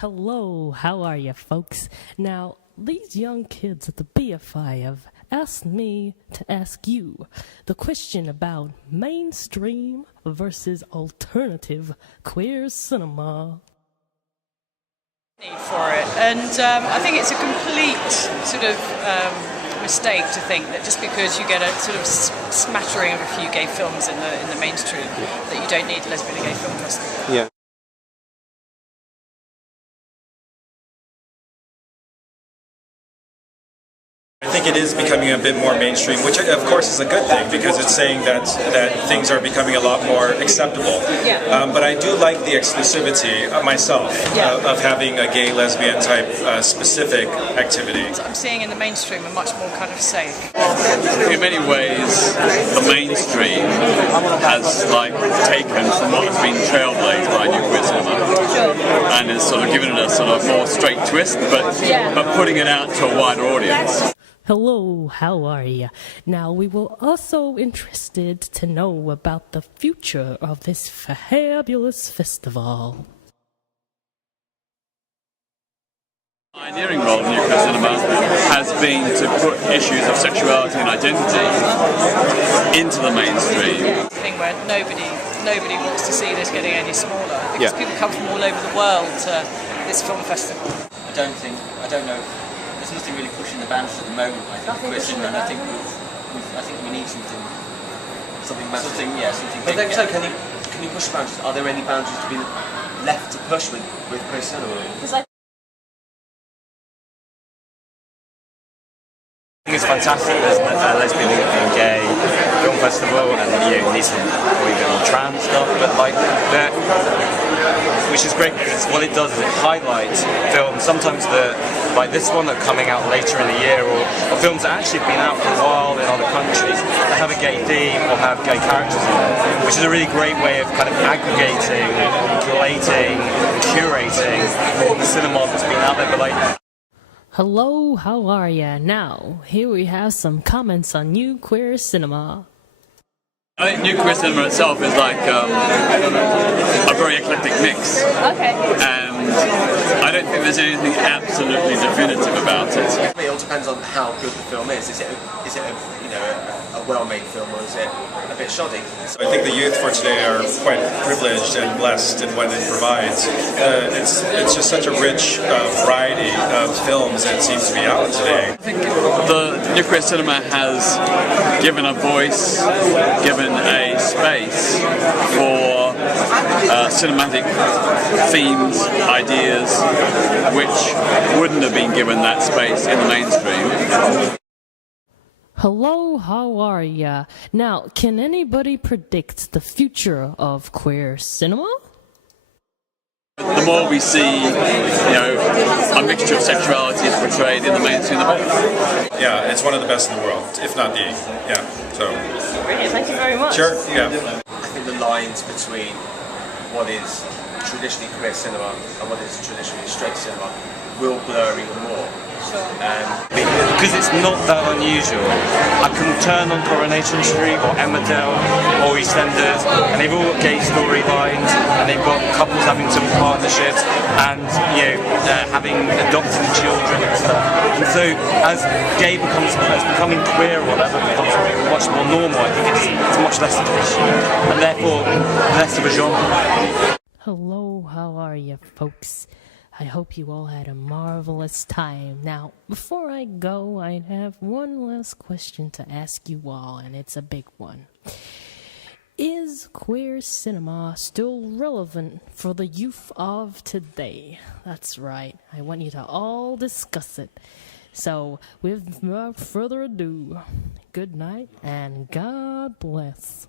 Hello, how are you, folks? Now, these young kids at the BFI have asked me to ask you the question about mainstream versus alternative queer cinema. For it, and I think it's a complete sort of mistake to think that just because you get a sort of smattering of a few gay films in the mainstream, that you don't need Lesbian and Gay Film Festival. Yeah. I think it is becoming a bit more mainstream, which of course is a good thing because it's saying that things are becoming a lot more acceptable. Yeah. But I do like the exclusivity myself of having a gay, lesbian type specific activity. I'm seeing in the mainstream are much more kind of safe. In many ways, the mainstream has taken from what has been trailblazed by new queer cinema and has sort of given it a sort of more straight twist, but putting it out to a wider audience. Hello, how are you? Now, we were also interested to know about the future of this fabulous festival. The pioneering role of new queer cinema has been to put issues of sexuality and identity into the mainstream. Thing where nobody wants to see this getting any smaller because people come from all over the world to this film festival. I don't know. There's nothing really pushing the boundaries at the moment. I think, and I think we need something. But then, so can you push the boundaries? Are there any boundaries to be left to push with queer cinema? I think it's fantastic there's a lesbian and gay film festival and you need some or even trans stuff, but which is great because what it does is it highlights films, sometimes like this one that are coming out later in the year or films that actually have been out for a while in other countries that have a gay theme or have gay characters in it, which is a really great way of kind of aggregating, collating, curating all the cinema that's been out there. But Hello, how are ya? Now, here we have some comments on new queer cinema. I think new queer cinema itself is like a very eclectic mix. Okay. And I don't think there's anything absolutely definitive about it. It all depends on how good the film is. Is it a well-made film or is it a bit shoddy? I think the youth for today are quite privileged and blessed in what it provides. It's just such a rich variety of films that seems to be out today. I think the new queer cinema has given a voice, given a space for cinematic themes, ideas, which wouldn't have been given that space in the mainstream. Hello, how are ya? Now, can anybody predict the future of queer cinema? The more we see, a mixture of sexuality is portrayed in the mainstream, the better. Yeah, it's one of the best in the world, if not the. Yeah, so. Thank you very much. Sure, yeah. I think the lines between what is traditionally queer cinema and what is traditionally straight cinema will blur even more. Because it's not that unusual. I can turn on Coronation Street or Emmerdale or EastEnders and they've all got gay storylines and they've got couples having some partnerships and having adopted children and stuff. And so as becoming queer or whatever becomes much more normal, I think it's much less of an issue and therefore less of a genre. Hello, how are you, folks? I hope you all had a marvelous time. Now, before I go, I have one last question to ask you all, and it's a big one. Is queer cinema still relevant for the youth of today? That's right. I want you to all discuss it. So, without further ado, good night and God bless.